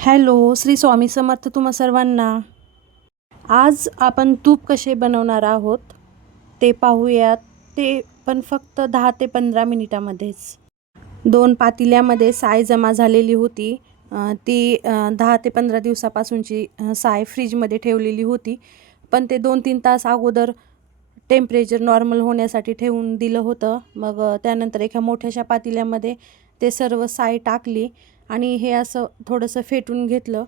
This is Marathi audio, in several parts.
हॅलो, श्री स्वामी समर्थ तुम्हा सर्वांना. आज आपण तूप कसे बनवणार आहोत ते पाहूयात. ते पण फक्त 10 ते 15 मिनिटामध्येच. 2 पातेल्यामध्ये साय जमा झालेली होती. ती 10 ते 15 दिवसापासूनची साय फ्रीजमध्ये ठेवलेली होती. पण ते 2-3 तास अगोदर टेम्परेचर नॉर्मल होण्यासाठी ठेवून दिलं होतं. मग त्यानंतर एका मोठ्याशा पातेल्यामध्ये ते सर्व साय टाकली आणि हे असं थोडंसं फेटून घेतलं.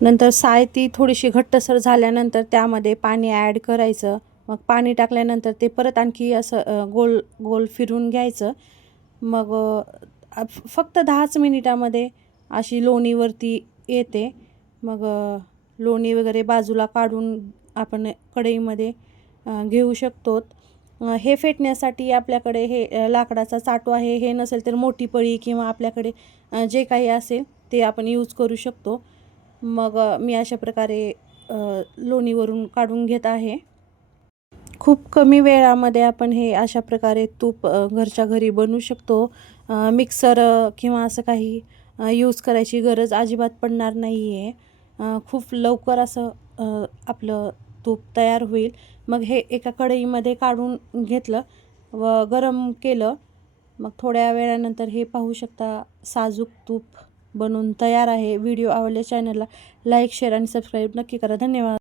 नंतर साय ती थोडीशी घट्टसर झाल्यानंतर त्यामध्ये पाणी ॲड करायचं. मग पाणी टाकल्यानंतर ते परत आणखी असं गोल गोल फिरून घ्यायचं. मग फक्त 10च मिनिटामध्ये अशी लोणीवरती येते. मग लोणी वगैरे बाजूला काढून आपण कढईमध्ये घेऊ शकतो. हे फेटण्यासाठी आपल्याकडे हे लाकडाचा चाटू आहे. हे नसेल तर मोठी पळी किंवा आपल्याकडे जे काही असेल ते आपण यूज करू शकतो. मग मी अशा प्रकारे लोणीवरून काढून घेत आहे. खूप कमी वेळामध्ये आपण हे अशा प्रकारे तूप घरच्या घरी बनवू शकतो. मिक्सर किंवा असं काही यूज करायची गरज अजिबात पडणार नाही आहे. खूप लवकर असं आपलं तूप तयार होईल. मग हे एका कढईमध्ये काढून घेतलं व गरम केलं. मग थोड्या वेळानंतर हे पाहू शकता साजूक तूप बनून तयार आहे. व्हिडिओ आवडल्यास चॅनलला लाईक, शेअर आणि सबस्क्राईब नक्की करा. धन्यवाद.